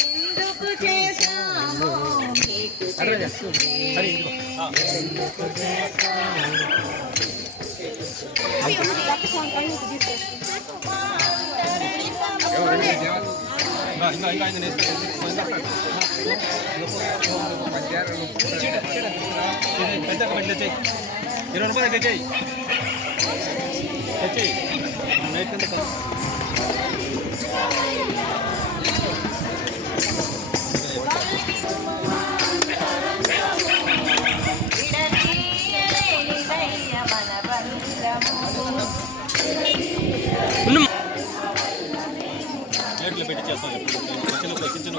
ఎందుకు చేశాము మీకు తెలుసులే ఇంకా ఇంకా ఇంకా పెద్ద తెచ్చేయి ఇరవై రూపాయలు తెచ్చేయి తెచ్చేయి నైట్ కింద そうじゃん。こっちの声、こっちの。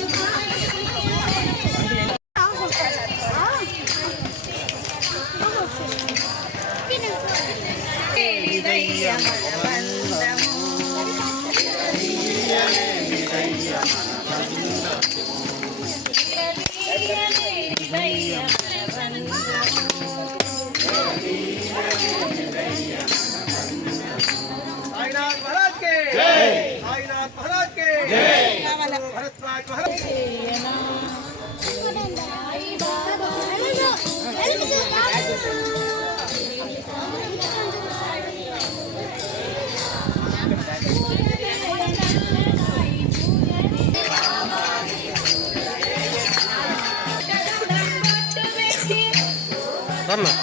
Tamam.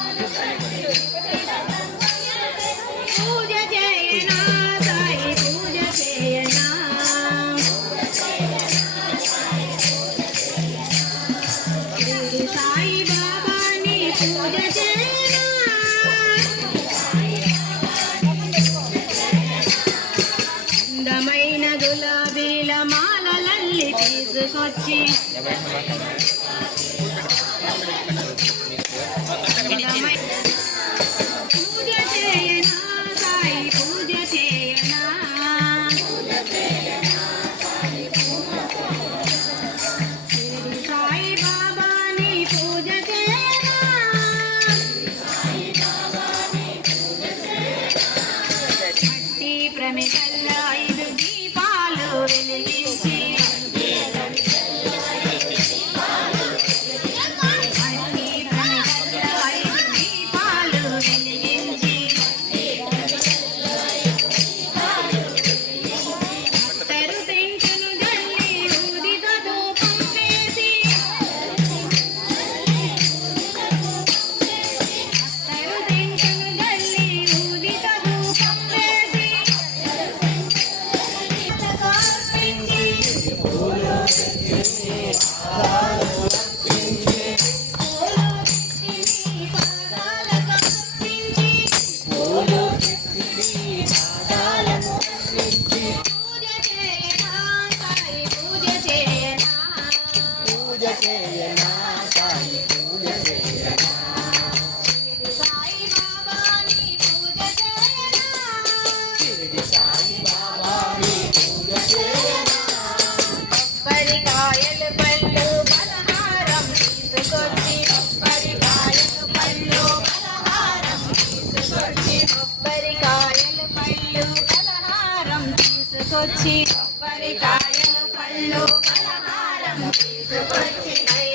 తాయలు పళ్ళు పలహారం తీసుకొచ్చినై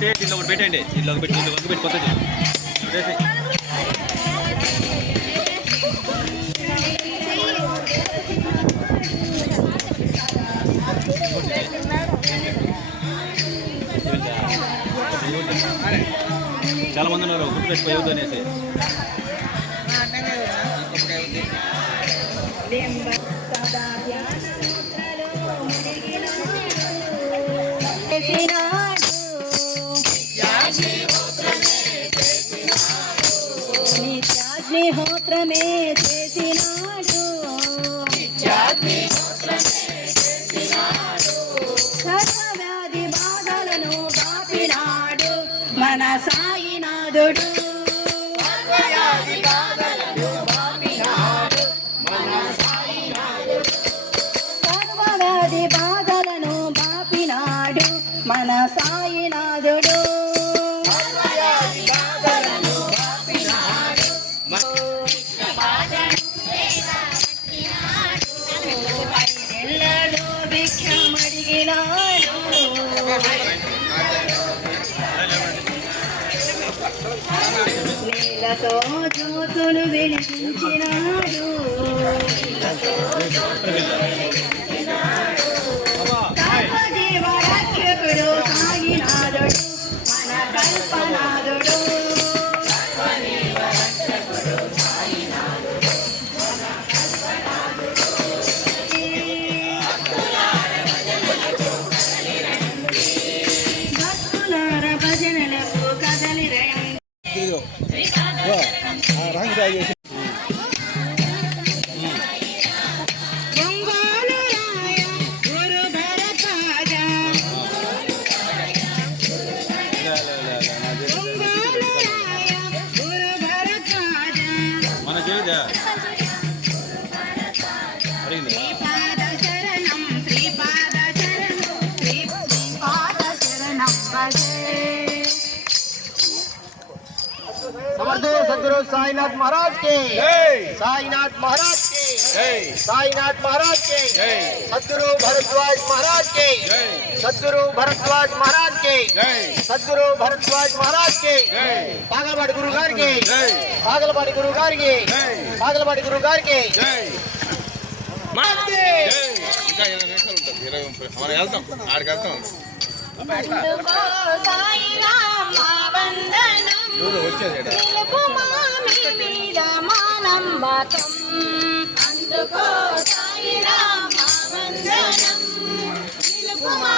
పెట్టి దీంట్లో ఒకటి పెట్టండి దీంట్లో పెట్టి దీంట్లో పెట్టి కొత్తది చూడేసి చాలా మంది ఉన్నారు గుర్తు పెట్టుకోవద్దు అనేసి. Limba, Sadar. అగ్నిహోత్రమే చేసినాడు. సర్వవ్యాధి బాధలను బాపినాడు మన సాయినాథుడు వెలుగులతో జ్యోతులు వెలిగించినాడు. దేవరక్షకుడు సాగినాథుడు మన కల్పనాథుడు రాంగ్ డ్రైవ్ చేసి सदगुरु साईनाथ महाराज के साईनाथ महाराज के साईनाथ महाराज के सदगुरु भरद्वाज महाराज के सदगुरु भरद्वाज महाराज के सदगुरु भरद्वाज महाराज के पागलवाड़ी गुरु गार के पागलवाड़ी गुरु गार के पागलवाड़ी गुरु गार के ఇంకా ఇరవై నిమిషాలు ఉంటుంది ఇరవై ముప్పై మనం వెళ్తాం ఆడికి వెళ్తాం అందుకో సాయిరామ వందనం నిలుపుమా మీ మీద మా నమ్మకం అందుకో సాయిరామ వందనం నిలుపుమా